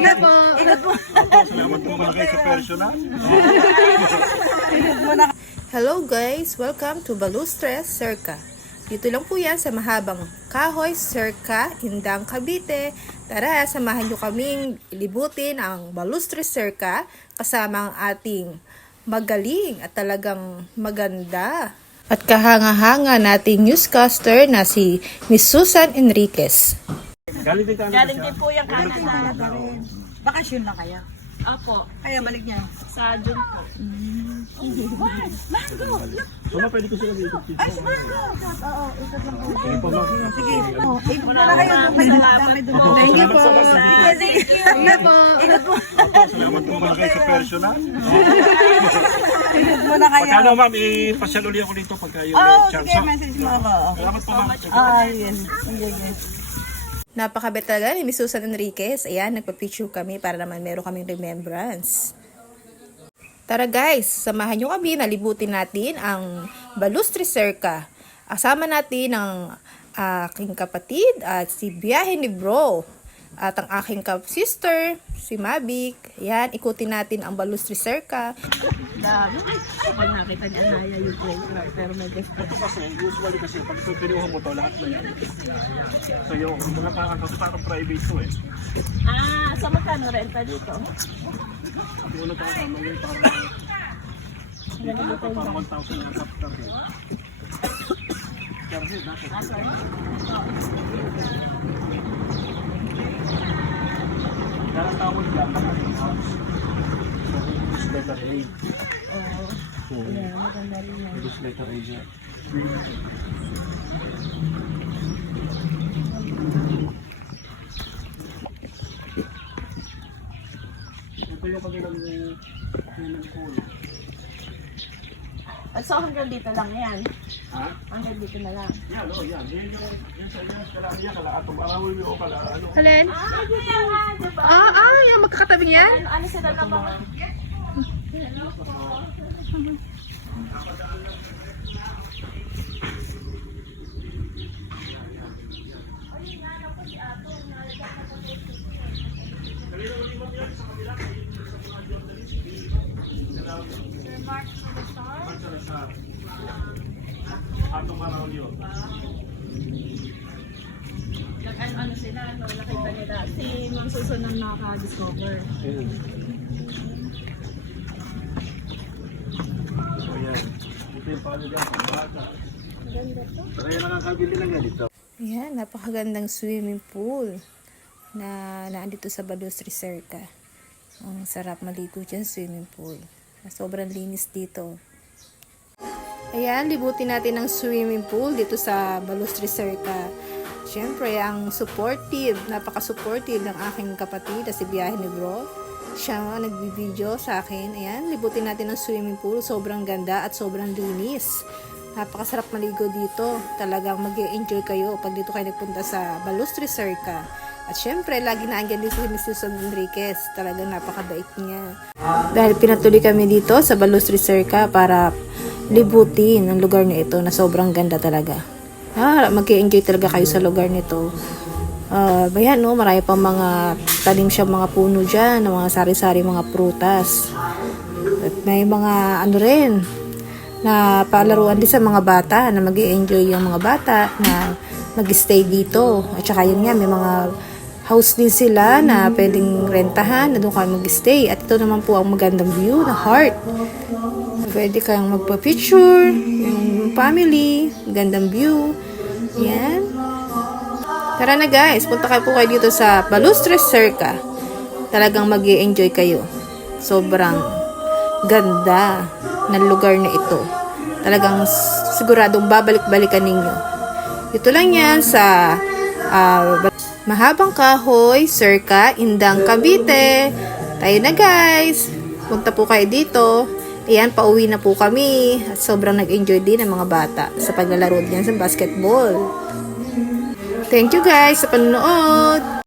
Ingat po. Salamat po malaki sa personal. Hello guys! Welcome to Balustres, Circa. Dito lang po yan sa Mahabang Kahoy, Circa, Indang, Cavite. Tara, samahan nyo kaming libutin ang Balustres, Circa kasama ang ating magaling at talagang maganda at kahanga-hanga nating newscaster na si Miss Susan Enriquez. Galing Galing din po yung Canada. Bakasyon lang kaya? Opo, Kaya balik niya. sa June po. Mango! Mama, pwede ko sila dito. Ay, si Mango! Oo, ikot lang po. Sige po, ma'am. Sige. Ikot mo na kayo. May dulo. Thank you po. Thank you. Ingat po. Ikot mo. Salamat po malaki sa personal. Ikot mo na kayo. Pagkano, ma'am, ipasyal ulit ako dito pagka yung Oo, chance. sige. Message mo ako. Salamat po, ma'am. Yes. Sige. Napakabait talaga ni Miss Susan Enriquez. Ayan, nagpa-picture kami para naman meron kaming remembrance. Tara guys, samahan nyo kami, nalibutin natin ang Balustres, Circa. Asama natin ang aking kapatid at si Biyahe ni Bro. At ang aking sister, si Mavic. Ayan, ikutin natin ang Balustres, Circa. Dami. Pag nakita niya Naya yung trailer, pero may guest Ito kasi, usually kasi, pag ito pinuha mo to, lahat na yan. So yung, mga parang private to eh. Ah, sa magkano renta dito? Yung una kasama yung parang 1,000 na after here. Pero here, bakit? Kaya tawag lang ang ating house. So, this letter A. Oo. Yeah, maganda rin yan. This letter A dyan. Ito yung kabilang pool. So hanggang dito lang yan. Ha? Hanggang dito na lang. Yan, oh, yan. Yan sa inyo. Kala atong arawi mo o kala ano. Helen? Ah, yun nga, diba? Yung magkakatabi niya? Ano sila na mga... Atong arawi yun. Ano sila, no, nakita nila. Si Ma'am Susan ang naka-discover. So yan. Ito yung paano dyan. Bata. Kaya nakakabili lang yan dito. Ayan, napakagandang swimming pool na naandito sa Balustres, Circa. Ang sarap maligo dyan, swimming pool. Sobrang linis dito. Ayan, libutin natin ang swimming pool dito sa Balustres, Circa. Siyempre, ang supportive, napaka-supportive ng aking kapatid na si Biyahe ni Bro. Siya nga nagbibideo sa akin. Ayan, libutin natin ang swimming pool. Sobrang ganda at sobrang linis. Napakasarap maligo dito. Talagang mag-enjoy kayo pag dito kayo nagpunta sa Balustres, Circa. At syempre, lagi na andyan din si Miss Susan Enriquez. Talagang napakabait niya. Dahil pinatuloy kami dito sa Balustres, Circa para libutin ang lugar na ito na sobrang ganda talaga. Mag-enjoy talaga kayo sa lugar nito. Bayan, no, marami pang mga tanim siya, mga puno dyan, mga sari-sari, mga prutas. At may mga ano rin, na palaruan din sa mga bata, na mag-enjoy yung mga bata na mag-stay dito. At saka yun nga, may mga house din sila na pwedeng rentahan, na doon kayo mag-stay. At ito naman po ang magandang view na heart. Pwede kayong magpa-picture, yung family, gandang view. Yan. Tara na guys, punta kayo po kayo dito sa Balustres, Circa. Talagang mag-i-enjoy kayo. Sobrang ganda ng lugar na ito. Talagang siguradong babalik-balikan ninyo. Dito lang yan sa Mahabang Kahoy, Circa, Indang, Cavite. Tayo na guys. Punta po kayo dito. Ayan, pauwi na po kami. At sobrang nag-enjoy din ang mga bata sa paglalaro diyan sa basketball. Thank you guys sa panonood.